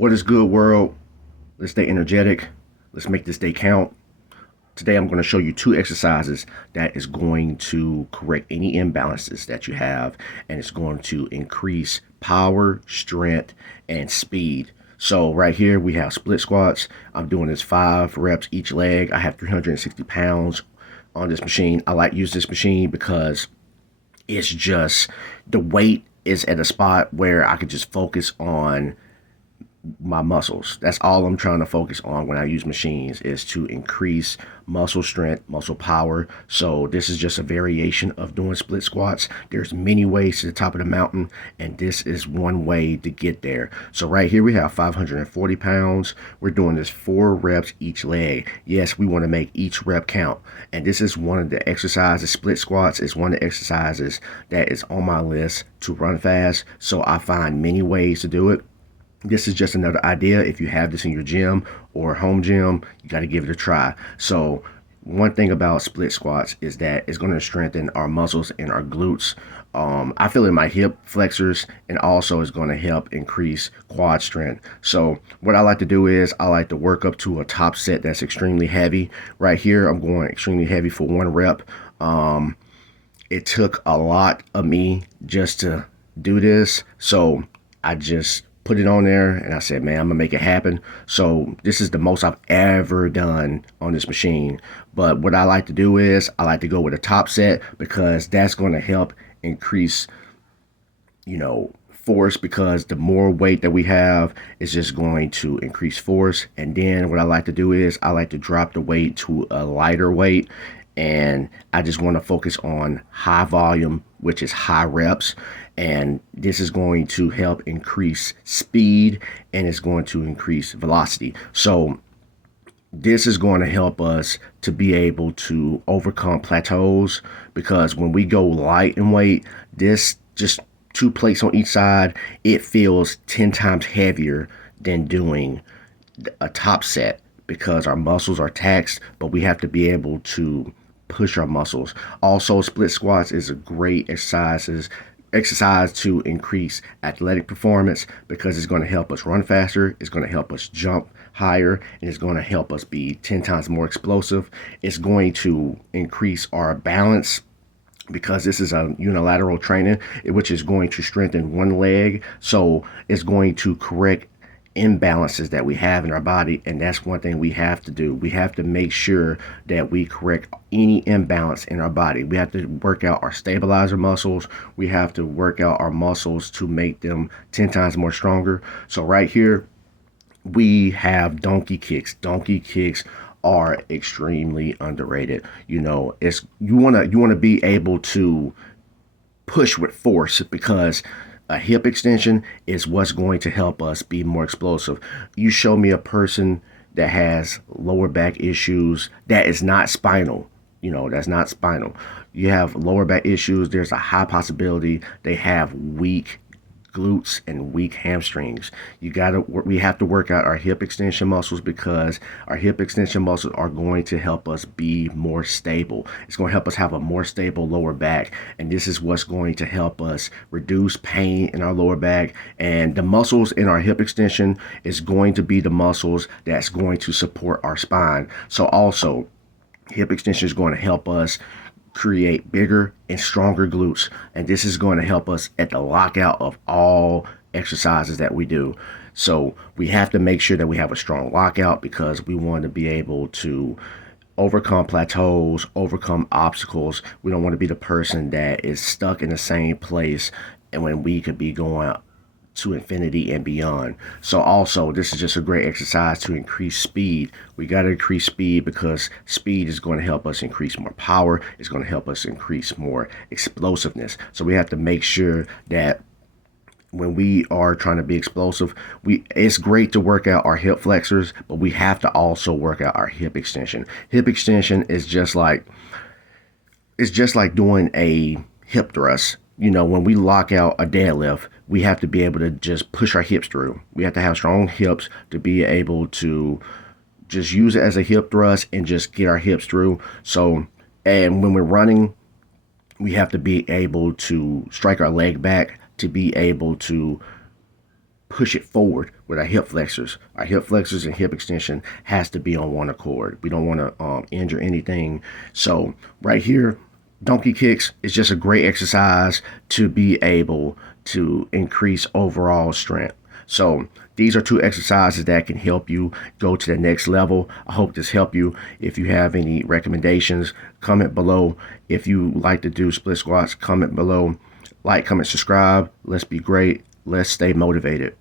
What is good, world? Let's stay energetic. Let's make this day count. Today, I'm going to show you two exercises that is going to correct any imbalances that you have, and it's going to increase power, strength, and speed. So right here, we have split squats. I'm doing this 5 reps each leg. I have 360 pounds on this machine. I like to use this machine because it's just the weight is at a spot where I could just focus on my muscles. That's all I'm trying to focus on when I use machines, is to increase muscle strength, muscle power. So this is just a variation of doing split squats. There's many ways to the top of the mountain, and this is one way to get there. So right here we have 540 pounds. We're doing this 4 reps each leg. Yes, we want to make each rep count. And this is one of the exercises. Split squats is one of the exercises that is on my list to run fast. So I find many ways to do it. This is just another idea. If you have this in your gym or home gym, you got to give it a try. So one thing about split squats is that it's going to strengthen our muscles and our glutes. I feel in my hip flexors, and also is going to help increase quad strength. So what I like to do is I like to work up to a top set that's extremely heavy. Right here, I'm going extremely heavy for 1 rep. It took a lot of me just to do this. So I just put it on there and I said, man, I'm gonna make it happen. So this is the most I've ever done on this machine. But what I like to do is I like to go with a top set, because that's going to help increase, force, because the more weight that we have is just going to increase force. And then what I like to do is I like to drop the weight to a lighter weight, and I just want to focus on high volume, which is high reps. And this is going to help increase speed, and it's going to increase velocity. So this is going to help us to be able to overcome plateaus, because when we go light in weight, this just 2 plates on each side, it feels 10 times heavier than doing a top set, because our muscles are taxed, but we have to be able to push our muscles. Also, split squats is a great exercise to increase athletic performance, because it's going to help us run faster, it's going to help us jump higher, and it's going to help us be 10 times more explosive. It's going to increase our balance, because this is a unilateral training, which is going to strengthen one leg. So it's going to correct imbalances that we have in our body, and that's one thing we have to do. We have to make sure that we correct any imbalance in our body. We have to work out our stabilizer muscles. We have to work out our muscles to make them 10 times more stronger. So right here we have donkey kicks. Donkey kicks are extremely underrated. It's you want to be able to push with force, because a hip extension is what's going to help us be more explosive. You show me a person that has lower back issues that is not spinal, that's not spinal. You have lower back issues, there's a high possibility they have weak glutes and weak hamstrings. We have to work out our hip extension muscles, because our hip extension muscles are going to help us be more stable. It's going to help us have a more stable lower back, and this is what's going to help us reduce pain in our lower back. And the muscles in our hip extension is going to be the muscles that's going to support our spine. So also, hip extension is going to help us create bigger and stronger glutes, and this is going to help us at the lockout of all exercises that we do. So we have to make sure that we have a strong lockout, because we want to be able to overcome plateaus, overcome obstacles. We don't want to be the person that is stuck in the same place, and when we could be going to infinity and beyond. So also, this is just a great exercise to increase speed. We got to increase speed, because speed is going to help us increase more power. It's going to help us increase more explosiveness. So we have to make sure that when we are trying to be explosive, it's great to work out our hip flexors, but we have to also work out our hip extension. Hip extension is just like doing a hip thrust. When we lock out a deadlift, we have to be able to just push our hips through. We have to have strong hips to be able to just use it as a hip thrust and just get our hips through. So, and when we're running, we have to be able to strike our leg back to be able to push it forward with our hip flexors. Our hip flexors and hip extension has to be on one accord. We don't want to injure anything. So right here, donkey kicks is just a great exercise to be able to increase overall strength. So these are two exercises that can help you go to the next level. I hope this helped you. If you have any recommendations, comment below. If you like to do split squats, comment below. Like, comment, subscribe. Let's be great. Let's stay motivated.